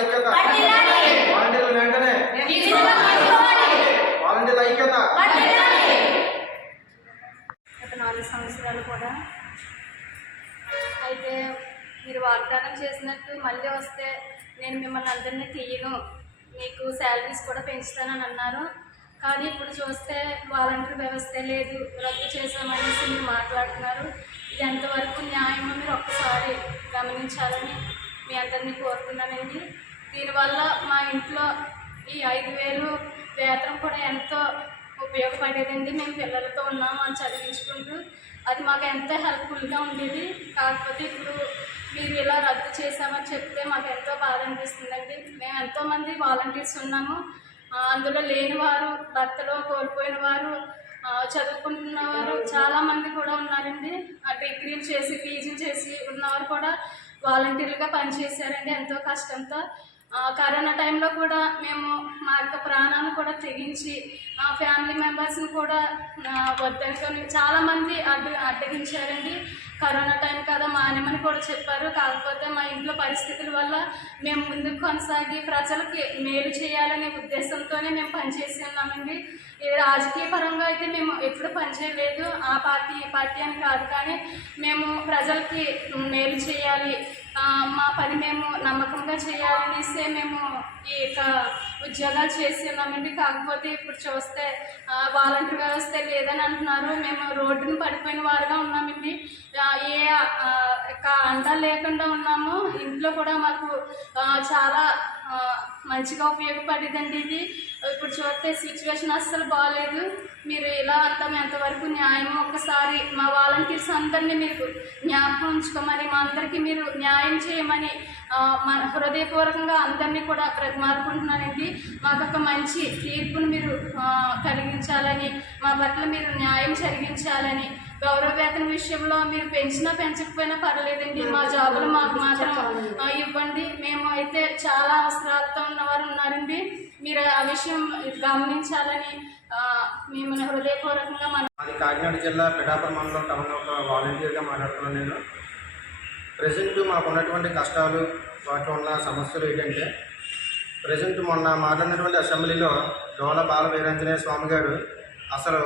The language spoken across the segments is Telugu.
ఐక్యత వాలంటీర్లు వెంటనే వాలంటీర్ల ఐక్యత. గత 4 సంవత్సరాలు కూడా అయితే మీరు వాగ్దానం చేసినట్టు మళ్ళీ వస్తే నేను మిమ్మల్ని అందరినీ తీయను, మీకు శాలరీస్ కూడా పెంచుతానని అన్నారు. కానీ ఇప్పుడు చూస్తే వాలంటీర్ వ్యవస్థే లేదు, రద్దు చేసామనేసి మీరు మాట్లాడుతున్నారు. ఇది ఎంతవరకు న్యాయమో మీరు ఒక్కసారి గమనించాలని మీ అందరినీ కోరుతున్నానండి. దీనివల్ల మా ఇంట్లో ఈ 5,000 వేతనం కూడా ఎంతో ఉపయోగపడేదండి. మేము పిల్లలతో ఉన్నాము అని చదివించుకుంటూ అది మాకు ఎంతో హెల్ప్ఫుల్గా ఉండేది. కాకపోతే ఇప్పుడు మీరు ఇలా రద్దు చేశామని చెప్తే మాకు ఎంతో బాధ అనిపిస్తుందండి. మేము ఎంతోమంది వాలంటీర్స్ ఉన్నాము, అందులో లేని వారు, భర్తలో కోల్పోయిన వారు, చదువుకుంటున్న వారు చాలామంది కూడా ఉన్నారండి. డిగ్రీలు చేసి పీజీలు చేసి ఉన్నవారు కూడా వాలంటీర్లుగా పనిచేశారండి ఎంతో కష్టంతో. కరోనా టైంలో కూడా మేము మా యొక్క ప్రాణాలను కూడా తెగించి ఫ్యామిలీ మెంబర్స్ని కూడా వద్దనుకొని చాలామంది అడ్డగించారండి. కరోనా టైం కదా మానేమని కూడా చెప్పారు. కాకపోతే మా ఇంట్లో పరిస్థితుల వల్ల మేము ముందుకు కొనసాగి ప్రజలకి మేలు చేయాలనే ఉద్దేశంతోనే మేము పనిచేసి ఉన్నామండి. ఈ రాజకీయ పరంగా అయితే మేము ఎప్పుడు పనిచేయలేదు, ఆ పార్టీ ఈ పార్టీ అని కాదు, కానీ మేము ప్రజలకి మేలు చేయాలి, మా పని మేము నమ్మకంగా చేయాలనేసి మేము ఈ యొక్క ఉద్యోగాలు చేసి ఉన్నామండి. కాకపోతే ఇప్పుడు చూస్తే వాలంటీర్ వ్యవస్థ లేదని అంటున్నారు. మేము రోడ్డును పడిపోయిన వారుగా ఉన్నామండి. ఏ అండ లేకుండా ఉన్నాము. ఇంట్లో కూడా మాకు చాలా మంచిగా ఉపయోగపడేదండి ఇది. ఇప్పుడు చూస్తే సిచ్యువేషన్ అస్సలు బాగాలేదు. మీరు ఇలా అంటాం ఎంతవరకు న్యాయం? ఒక్కసారి మా వాలంటీర్స్ అందరినీ మీరు జ్ఞాపకం ఉంచుకోమని, మా అందరికీ మీరు న్యాయం చేయమని మన హృదయపూర్వకంగా అందరినీ కూడా ప్రతిమారుకుంటున్నానండి. మాకు ఒక మంచి తీర్పును మీరు కలిగించాలని, మా పట్ల మీరు న్యాయం జరిగించాలని. గౌరవ వేతన విషయంలో మీరు పెంచినా పెంచకపోయినా పర్లేదండి, మా జాబులు మాకు మాత్రం ఇవ్వండి. మేము అయితే చాలా అవసరాలతో ఉన్నవారు ఉన్నారండి. మీరు ఆ విషయం గమనించాలని మిమ్మల్ని హృదయపూర్వకంగా అది కాకినాడ జిల్లా పిఠాపురం మండలం టౌన్ ఒక వాలంటీర్గా మాట్లాడుతున్నాను నేను. ప్రజెంట్ మాకు ఉన్నటువంటి కష్టాలు, వాటిలో ఉన్న సమస్యలు ఏంటంటే, ప్రజెంట్ మొన్న మాట్లాడినటువంటి అసెంబ్లీలో డోల బాల వీరాంజనేయ స్వామి గారు అసలు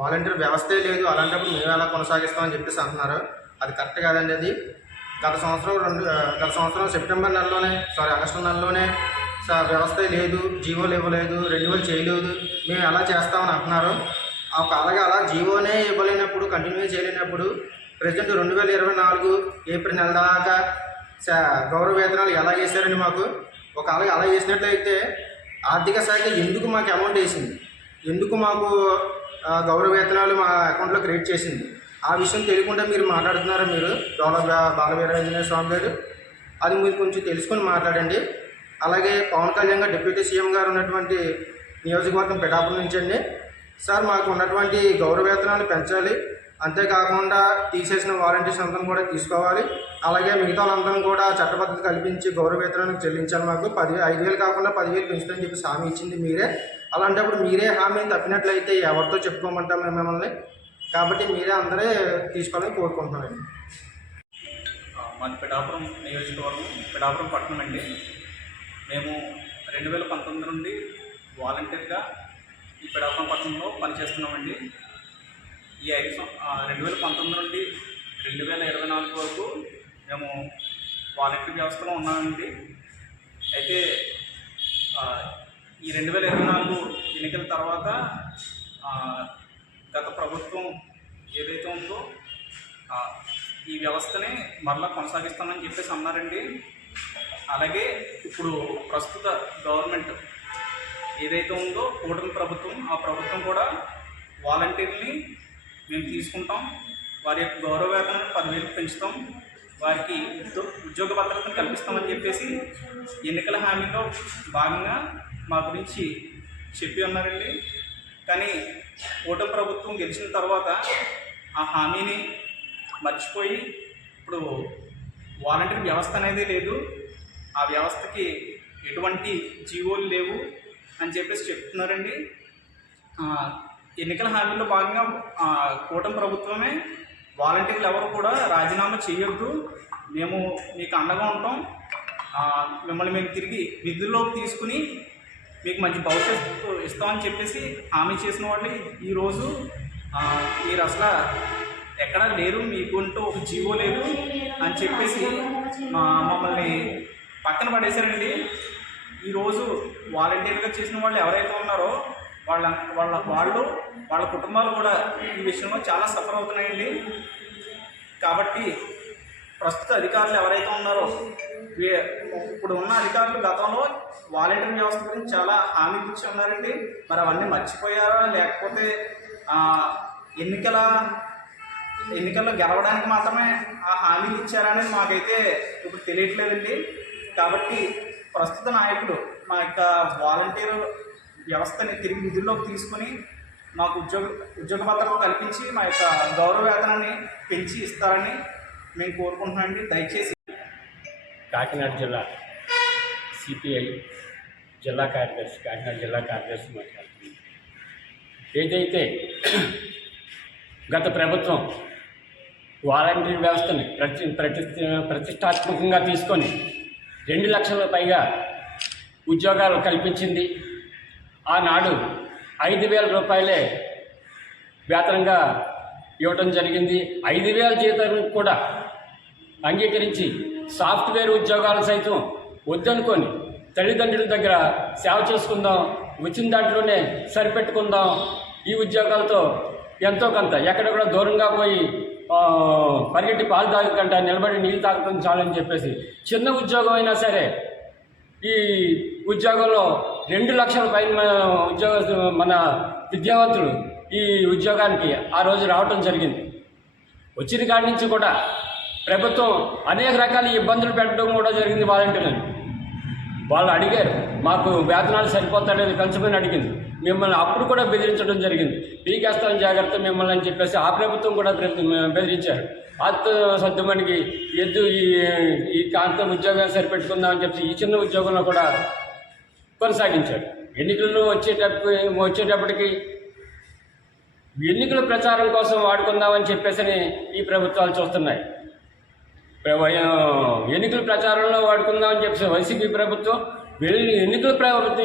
వాలంటీర్ వ్యవస్థే లేదు, అలాంటప్పుడు మేము ఎలా కొనసాగిస్తామని చెప్పేసి అంటున్నారు. అది కరెక్ట్ కాదండి. అది గత సంవత్సరం సెప్టెంబర్ నెలలోనే ఆగస్టు నెలలోనే వ్యవస్థ లేదు, జీవోలు ఇవ్వలేదు, రెన్యువల్ చేయలేదు, మేము ఎలా చేస్తామని అంటున్నారు. అలాగే అలా జీవోనే ఇవ్వలేనప్పుడు, కంటిన్యూ చేయలేనప్పుడు ప్రజెంట్ 2024 ఏప్రిల్ నెల దాకా గౌరవ వేతనాలు ఎలా చేశారండి మాకు? అలాగే అలా చేసినట్లయితే ఆర్థిక శాఖ ఎందుకు మాకు అమౌంట్ వేసింది, ఎందుకు మాకు గౌరవ వేతనాలు మా అకౌంట్లో క్రియేట్ చేసింది? ఆ విషయం తెలియకుండా మీరు మాట్లాడుతున్నారు. మీరు బాల వీరాంజనేయ స్వామి గారు, అది మీరు కొంచెం తెలుసుకొని మాట్లాడండి. అలాగే పవన్ కళ్యాణ్ గారు డిప్యూటీ సీఎం గారు ఉన్నటువంటి నియోజకవర్గం పిఠాపురం నుంచి అండి. సార్, మాకు ఉన్నటువంటి గౌరవ వేతనాలు పెంచాలి, అంతేకాకుండా తీసేసిన వాలంటీర్స్ అందరం కూడా తీసుకోవాలి. అలాగే మిగతా వాళ్ళందరం కూడా చట్టబద్ధత కల్పించి గౌరవ వేతనానికి చెల్లించాలి. మాకు 5,000 కాకుండా 10,000 పెంచుతామని చెప్పి హామీ ఇచ్చింది మీరే. అలాంటప్పుడు మీరే హామీని తప్పినట్లయితే ఎవరితో చెప్పుకోమంటాం మేము మిమ్మల్ని? కాబట్టి మీరే అందరే తీసుకోవాలని కోరుకుంటున్నానండి. మాది పిఠాపురం నియోజకవర్గం, పిఠాపురం పట్టణం అండి. మేము 2019 నుండి వాలంటీర్గా ఈ పిఠాపురం పట్టణంలో పనిచేస్తున్నామండి. ఈ 2019 నుండి 2024 వరకు మేము వాలంటీర్ వ్యవస్థలో ఉన్నామండి. అయితే ఈ 2024 ఎన్నికల తర్వాత గత ప్రభుత్వం ఏదైతే ఉందో ఈ వ్యవస్థని మరలా కొనసాగిస్తామని చెప్పేసి అన్నారండి. అలాగే ఇప్పుడు ప్రస్తుత గవర్నమెంట్ ఏదైతే ఉందో కూటమి ప్రభుత్వం, ఆ ప్రభుత్వం కూడా వాలంటీర్ని మేము తీసుకుంటాం, వారి యొక్క గౌరవ వేతనాన్ని 10,000 పెంచుతాం, వారికి ఉద్యోగ భద్రతను కల్పిస్తామని చెప్పేసి ఎన్నికల హామీలో భాగంగా మా గురించి చెప్పి ఉన్నారండి. కానీ కూటమి ప్రభుత్వం గెలిచిన తర్వాత ఆ హామీని మర్చిపోయి ఇప్పుడు వాలంటీర్ వ్యవస్థ అనేది లేదు, ఆ వ్యవస్థకి ఎటువంటి జీవోలు లేవు అని చెప్పేసి చెప్తున్నారండి. ఎన్నికల హామీలో భాగంగా కూటమి ప్రభుత్వమే వాలంటీర్లు ఎవరు కూడా రాజీనామా చేయొద్దు, మేము మీకు అండగా ఉంటాం, మిమ్మల్ని మేము తిరిగి విధుల్లోకి తీసుకుని మీకు మంచి భవిష్యత్తు ఇస్తామని చెప్పేసి హామీ చేసిన వాళ్ళు ఈరోజు మీరు అసలు ఎక్కడా లేరు, మీకుంటూ ఒక జీవో లేదు అని చెప్పేసి మమ్మల్ని పక్కన పడేశారండి. ఈరోజు వాలంటీర్గా చేసిన వాళ్ళు ఎవరైతే ఉన్నారో వాళ్ళ కుటుంబాలు కూడా ఈ విషయంలో చాలా సఫర్ అవుతున్నాయండి. కాబట్టి ప్రస్తుత అధికారులు ఎవరైతే ఉన్నారో ఇప్పుడు ఉన్న అధికారులు గతంలో వాలంటీర్ వ్యవస్థ గురించి చాలా హామీ ఇచ్చి ఉన్నారండి. మరి అవన్నీ మర్చిపోయారా, లేకపోతే ఎన్నికల్లో గెలవడానికి మాత్రమే ఆ హామీలు ఇచ్చారా అనేది మాకైతే ఇప్పుడు తెలియట్లేదండి. కాబట్టి ప్రస్తుత నాయకులు మా యొక్క వాలంటీర్ వ్యవస్థని తిరిగి విధుల్లోకి తీసుకుని మాకు ఉద్యోగ భద్రత కల్పించి మా యొక్క గౌరవ వేతనాన్ని పెంచి ఇస్తారని మేము కోరుకుంటున్నామండి. దయచేసి కాకినాడ జిల్లా సిపిఐ జిల్లా కార్యదర్శి, కాకినాడ జిల్లా కార్యదర్శి మాట్లాడుతుంది. ఏదైతే గత ప్రభుత్వం వాలంటీర్ వ్యవస్థని ప్రతిష్టాత్మకంగా తీసుకొని 2 లక్షల పైగా ఉద్యోగాలు కల్పించింది. ఆనాడు 5,000 రూపాయలే వేతనంగా ఇవ్వటం జరిగింది. 5,000 జీతం కూడా అంగీకరించి సాఫ్ట్వేర్ ఉద్యోగాలు సైతం వద్దనుకొని తల్లిదండ్రుల దగ్గర సేవ చేసుకుందాం, వచ్చిన దాంట్లోనే సరిపెట్టుకుందాం, ఈ ఉద్యోగాలతో ఎంతో కొంత ఎక్కడెక్కడ దూరంగా పోయి పరిగెట్టి పాలు తాగకుండా నిలబడి నీళ్ళు తాగటం చాలని చెప్పేసి చిన్న ఉద్యోగం అయినా సరే ఈ ఉద్యోగంలో 2 లక్షల పైన మన విద్యావంతులు ఈ ఉద్యోగానికి ఆ రోజు రావటం జరిగింది. వచ్చిన కాడి నుంచి కూడా ప్రభుత్వం అనేక రకాల ఇబ్బందులు పెట్టడం కూడా జరిగింది. వాలంటీర్లను వాళ్ళు అడిగారు, మాకు వేతనాలు సరిపోతాడని పెంచమని అడిగింది. మిమ్మల్ని అప్పుడు కూడా బెదిరించడం జరిగింది. పీకేస్తాం జాగ్రత్త మిమ్మల్ని అని చెప్పేసి ఆ ప్రభుత్వం కూడా బెదిరించారు. సద్దుమణికి ఎద్దు ఈ కాంత ఉద్యోగాన్ని సరిపెట్టుకుందామని చెప్పి ఈ చిన్న ఉద్యోగంలో కూడా కొనసాగించాడు. ఎన్నికల్లో వచ్చేటప్పటికి ఎన్నికల ప్రచారం కోసం వాడుకుందామని చెప్పేసి ఈ ప్రభుత్వాలు చూస్తున్నాయి. ఎన్నికల ప్రచారంలో వాడుకుందామని చెప్పేసి వైసీపీ ప్రభుత్వం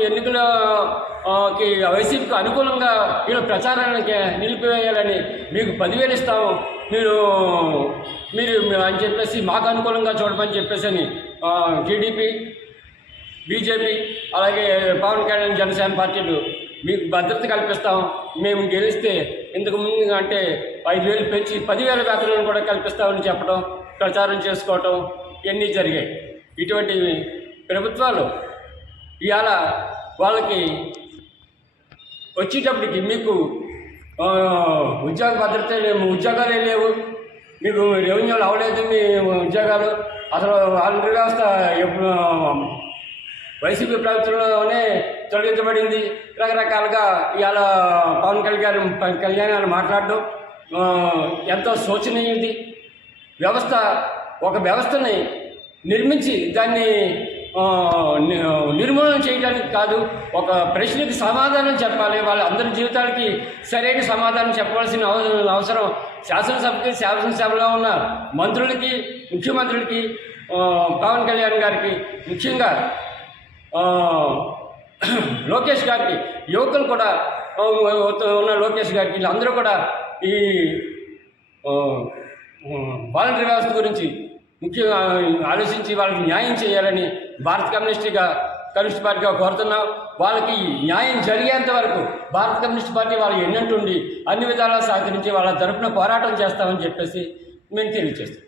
ఎన్నికలకి వైసీపీకి అనుకూలంగా వీళ్ళ ప్రచారానికి నిలిపివేయాలని మీకు 10,000 ఇస్తాము మీరు అని చెప్పేసి మాకు అనుకూలంగా చూడమని చెప్పేసి అని టీడీపీ, బీజేపీ అలాగే పవన్ కళ్యాణ్ జనసేన పార్టీలు మీకు భద్రత కల్పిస్తాం, మేము గెలిస్తే ఇంతకు ముందు అంటే 5,000 పెంచి 10,000 వేతనాలను కూడా కల్పిస్తామని చెప్పడం, ప్రచారం చేసుకోవటం ఇవన్నీ జరిగాయి. ఇటువంటి ప్రభుత్వాలు ఇవాళ వాళ్ళకి వచ్చేటప్పటికి మీకు ఉద్యోగ భద్రత లేవు, ఉద్యోగాలే లేవు, మీకు రెవెన్యూలు అవ్వలేదు, మీ ఉద్యోగాలు అసలు వాలంటీర్ వ్యవస్థ వైసీపీ ప్రభుత్వంలోనే తొలగించబడింది. రకరకాలుగా ఇవాళ పవన్ కళ్యాణ్ అని మాట్లాడడం ఎంతో శోచనీయది. ఒక వ్యవస్థని నిర్మించి దాన్ని నిర్మూలన చేయడానికి కాదు, ఒక ప్రశ్నకి సమాధానం చెప్పాలి. వాళ్ళ అందరి జీవితాలకి సరైన సమాధానం చెప్పవలసిన అవసరం శాసనసభలో ఉన్న మంత్రులకి, ముఖ్యమంత్రులకి, పవన్ కళ్యాణ్ గారికి, ముఖ్యంగా లోకేష్ గారికి, యువకులు కూడా ఉన్న లోకేష్ గారికి, వీళ్ళందరూ కూడా ఈ వాలంటీర్ వ్యవస్థ గురించి ముఖ్యంగా ఆలోచించి వాళ్ళకి న్యాయం చేయాలని భారత కమ్యూనిస్ట్ పార్టీగా కోరుతున్నాం. వాళ్ళకి న్యాయం జరిగేంత వరకు భారత కమ్యూనిస్ట్ పార్టీ వాళ్ళు ఎన్నంటుండి అన్ని విధాలా సహకరించి వాళ్ళ తరపున పోరాటం చేస్తామని చెప్పేసి మేము తెలియజేస్తాం.